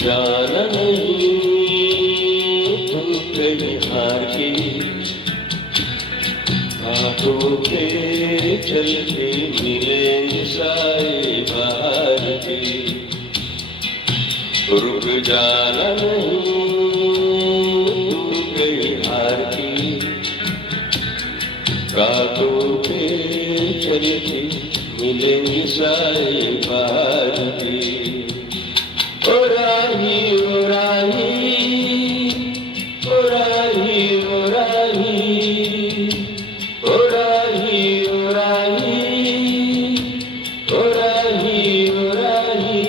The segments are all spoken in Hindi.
जाना नहीं तू कहीं हार के हाथों के चलते मिले साए बाहर के। रुक जाना नहीं तू कहीं हार के हाथों के चलते मिले साए बाहर के। ओ राही ओ राही ओ राही ओ राही ओ राही ओ राही ओ राही ओ राही।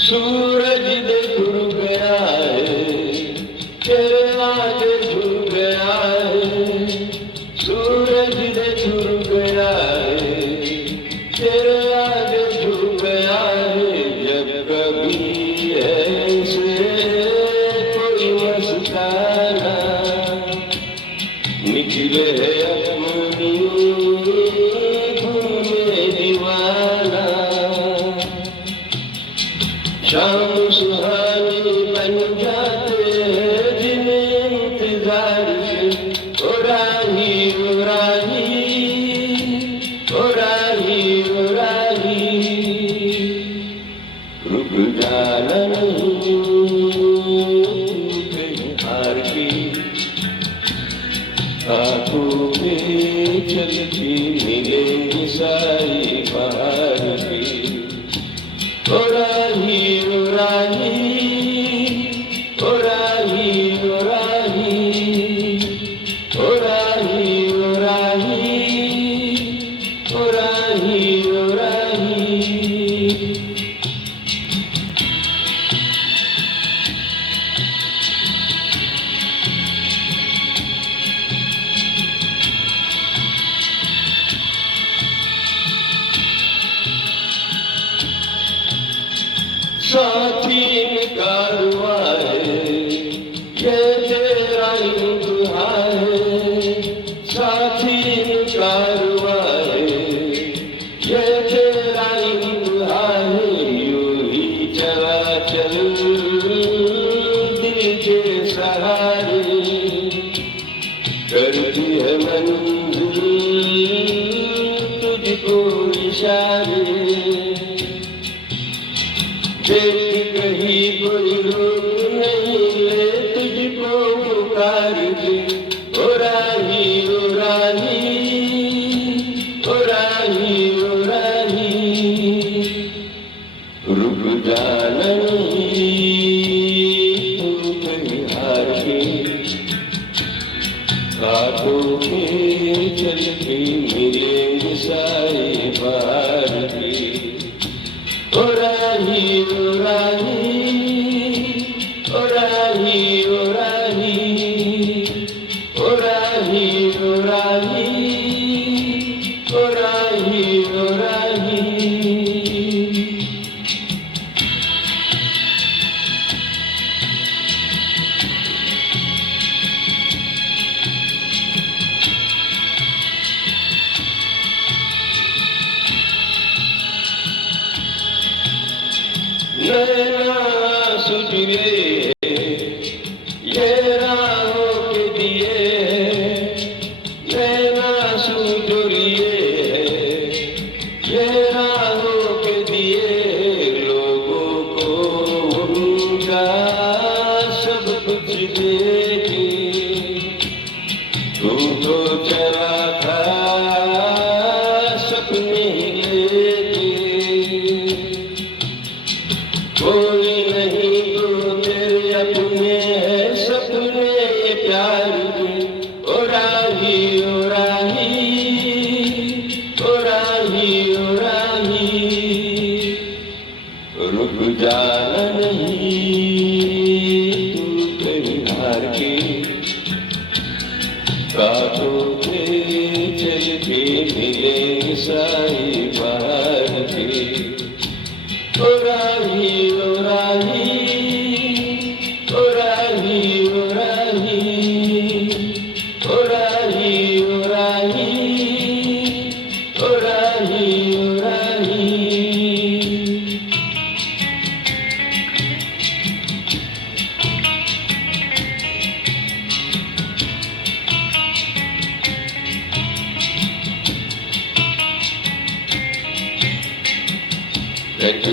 सूरज दे घुर गया है तेरे आगे झुक गया है। सूरज दे घुर गया है तेरे आगे झुक गया है। जब कभी ऐसे कोई मस्ताना निकले अपनी घूमे दीवाना। शाम सुहानी बन जाते हैं दिन इंतजार के। ओ राही ओ राही ओ राही ओ राही। रुक जाना नहीं कहीं हार के आंखों में चलती मिलेंगे साए बाहर के। ओ राही ओ राही ओ राही ओ राही ओ राही ओ राही ओ राही ओ राही। साथी कारवा है ये तेरा इंतहा है। साथी कारवा है ये तेरा इंतहा है। यूं ही चला चल दिल के सहारे करती है मंजिल तुझको इशारे। तेरी कहीं कोई रोक नहीं ले तुझको पुकार के। ओ राही ओ राही ओ राही ओ राही। रुक जाना नहीं तू कहीं हार के हाथों के चलते मिलेंगे साए बाहर के। ओ राही ओ राही ओ राही ओ राही ओ राही ओ राही ओ राही ओ राही। नैना सुजले ये राहों के दिए। नैना सुजलिए ये राहों के दिए। लोगों को उनका सब कुछ देके तू तो चला था सपने लेके। कोई नहीं तो तेरे अपने हैं सपने प्यार के। ओ राही ओ राही ओ राही ओ राही। रुक जाना नहीं तू कहीं हार के कांटों पे चल के मिले साई बाहर के। ओ राही ओ राही, ओ राही ओ राही, ओ राही ओ राही, ओ राही ओ राही। तू